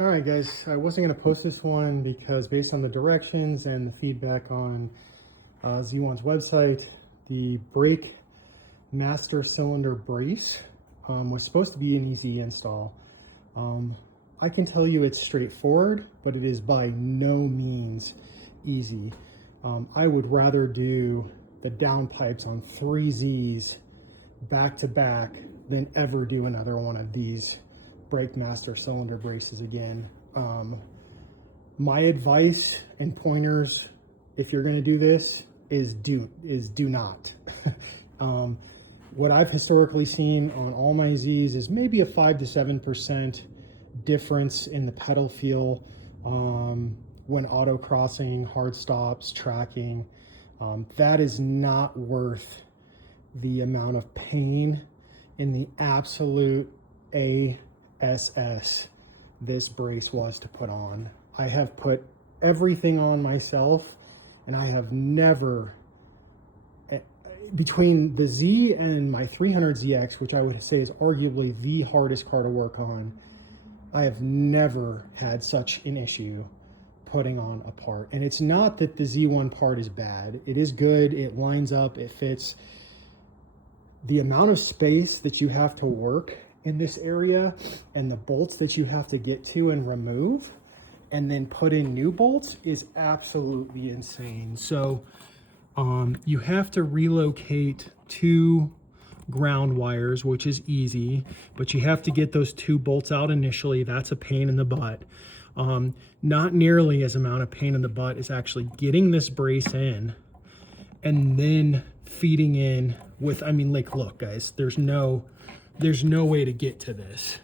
All right, guys, I wasn't going to post this one because based on the directions and the feedback on Z1's website, the brake master cylinder brace was supposed to be an easy install. I can tell you it's straightforward, but it is by no means easy. I would rather do the downpipes on 3 Z's back to back than ever do another one of these brake master cylinder braces again. My advice and pointers, if you're going to do this, is do not. What I've historically seen on all my Z's is maybe a 5 to 7% difference in the pedal feel when autocrossing, hard stops, tracking. That is not worth the amount of pain in the absolute ASS this brace was to put on. I have put everything on myself, and I have never, between the Z and my 300ZX, which I would say is arguably the hardest car to work on, I have never had such an issue putting on a part. And it's not that the Z1 part is bad. It is good, it lines up, it fits. The amount of space that you have to work in this area and the bolts that you have to get to and remove and then put in new bolts is absolutely insane. So you have to relocate 2 ground wires, which is easy, but you have to get those 2 bolts out initially. That's a pain in the butt. Not nearly as amount of pain in the butt is actually getting this brace in and then feeding in with, I mean, like, look guys, there's no way to get to this.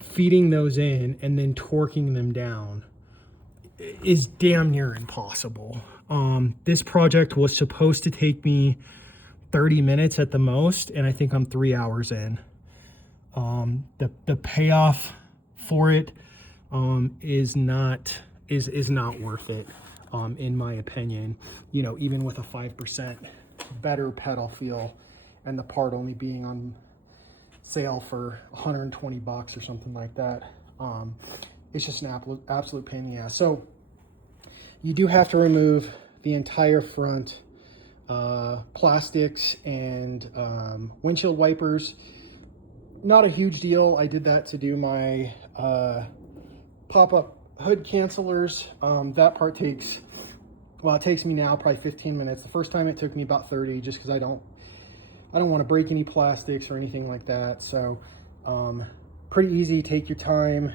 Feeding those in and then torquing them down is damn near impossible. This project was supposed to take me 30 minutes at the most, and I think I'm 3 hours in. The payoff for it is not worth it, in my opinion. You know, even with a 5% better pedal feel and the part only being on sale for 120 bucks or something like that, it's just an absolute pain in the ass. So you do have to remove the entire front plastics and windshield wipers. Not a huge deal. I did that to do my pop-up hood cancelers. That part takes, well, it takes me now probably 15 minutes. The first time it took me about 30, just because I don't want to break any plastics or anything like that. So pretty easy, take your time.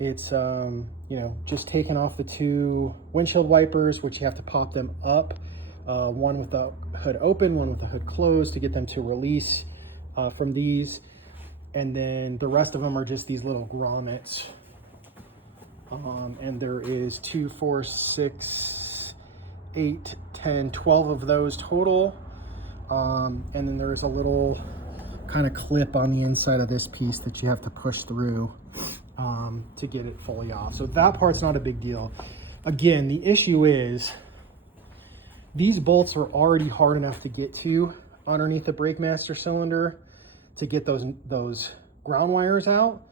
It's you know, just taking off the 2 windshield wipers, which you have to pop them up, one with the hood open, one with the hood closed, to get them to release from these. And then the rest of them are just these little grommets. And there is 2, 4, 6, 8, 10, 12 of those total. And then there's a little kind of clip on the inside of this piece that you have to push through to get it fully off. So that part's not a big deal. Again, the issue is these bolts are already hard enough to get to underneath the brake master cylinder to get those ground wires out.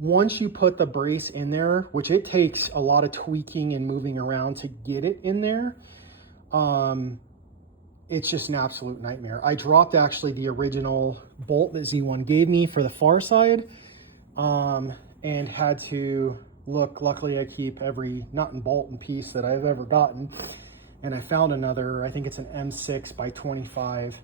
Once you put the brace in there, which it takes a lot of tweaking and moving around to get it in there, it's just an absolute nightmare. I dropped actually the original bolt that Z1 gave me for the far side, and had to look. Luckily I keep every nut and bolt and piece that I've ever gotten, and I found another, I think it's an M6 by 25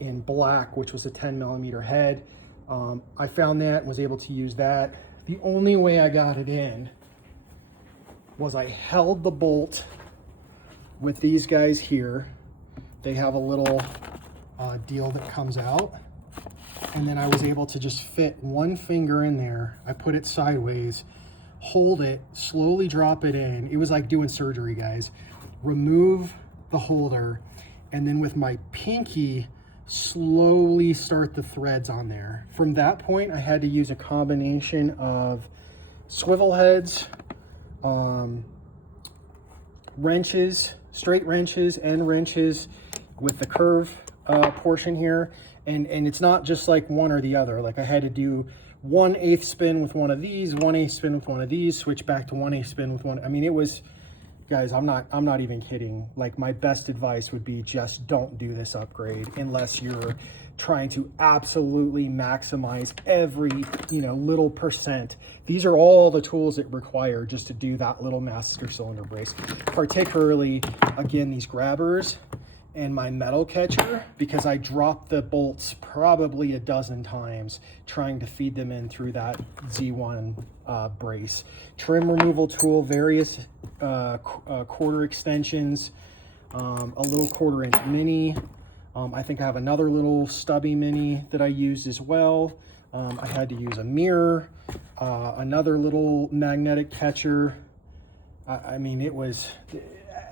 in black, which was a 10mm head. I found that and was able to use that. The only way I got it in was I held the bolt with these guys here. They have a little deal that comes out, and then I was able to just fit one finger in there. I put it sideways, hold it, slowly drop it in. It was like doing surgery, guys. Remove the holder, and then with my pinky, slowly start the threads on there. From that point, I had to use a combination of swivel heads, wrenches, straight wrenches, and wrenches with the curve portion here. And it's not just like one or the other. Like I had to do 1/8 spin with one of these, 1/8 spin with one of these, switch back to 1/8 spin with one. I mean, it was, guys, I'm not even kidding. Like, my best advice would be just don't do this upgrade unless you're trying to absolutely maximize every, little percent. These are all the tools it require just to do that little master cylinder brace. Particularly, again, these grabbers and my metal catcher, because I dropped the bolts probably a dozen times trying to feed them in through that Z1 brace. Trim removal tool, various quarter extensions, a little 1/4-inch mini. I think I have another little stubby mini that I used as well. I had to use a mirror, another little magnetic catcher. I mean, it was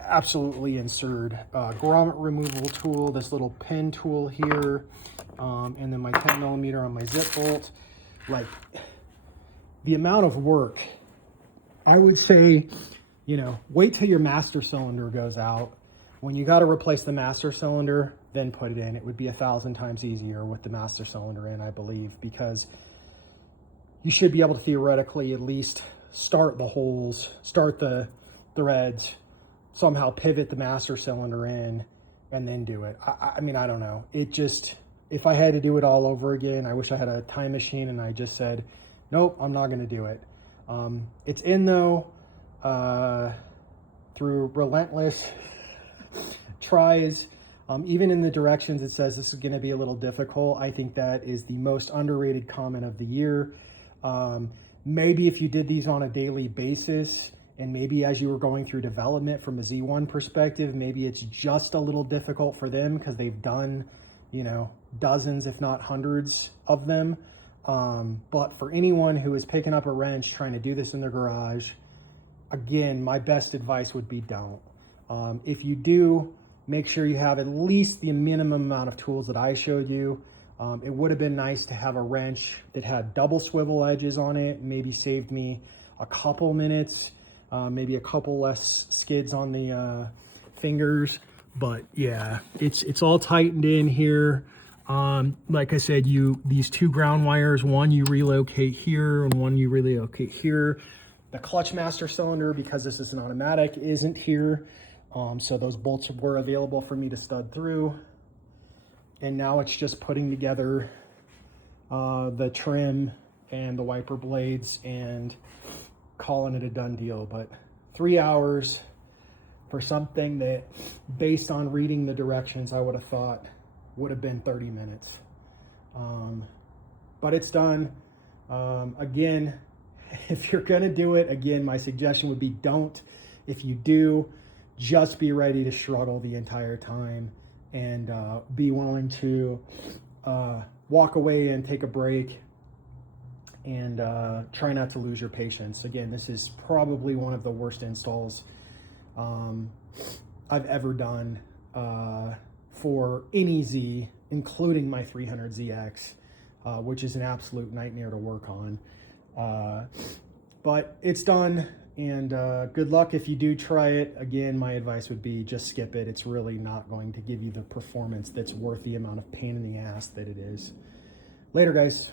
absolutely absurd. Grommet removal tool, this little pin tool here, and then my 10mm on my zip bolt. Like, the amount of work, I would say, wait till your master cylinder goes out. When you got to replace the master cylinder, then put it in. It would be 1,000 times easier with the master cylinder in, I believe, because you should be able to theoretically at least start the holes, start the threads, somehow pivot the master cylinder in, and then do it. I mean, I don't know. It just, if I had to do it all over again, I wish I had a time machine and I just said, nope, I'm not going to do it. It's in, though, through relentless tries. Even in the directions, it says this is going to be a little difficult. I think that is the most underrated comment of the year. Maybe if you did these on a daily basis, and maybe as you were going through development from a Z1 perspective, maybe it's just a little difficult for them because they've done, dozens, if not hundreds of them. But for anyone who is picking up a wrench, trying to do this in their garage, again, my best advice would be don't. If you do, make sure you have at least the minimum amount of tools that I showed you. It would have been nice to have a wrench that had double swivel edges on it, maybe saved me a couple minutes, maybe a couple less skids on the fingers. But yeah, it's all tightened in here. Like I said, these two ground wires, one you relocate here and one you relocate here. The clutch master cylinder, because this is an automatic, isn't here. So those bolts were available for me to stud through. And now it's just putting together the trim and the wiper blades and calling it a done deal. But 3 hours for something that, based on reading the directions, I would have thought would have been 30 minutes. But it's done. Again, if you're gonna do it, again, my suggestion would be don't. If you do, just be ready to struggle the entire time and be willing to walk away and take a break and try not to lose your patience. Again, this is probably one of the worst installs I've ever done for any Z, including my 300ZX, which is an absolute nightmare to work on. But it's done. And good luck if you do try it. Again, my advice would be just skip it. It's really not going to give you the performance that's worth the amount of pain in the ass that it is. Later, guys.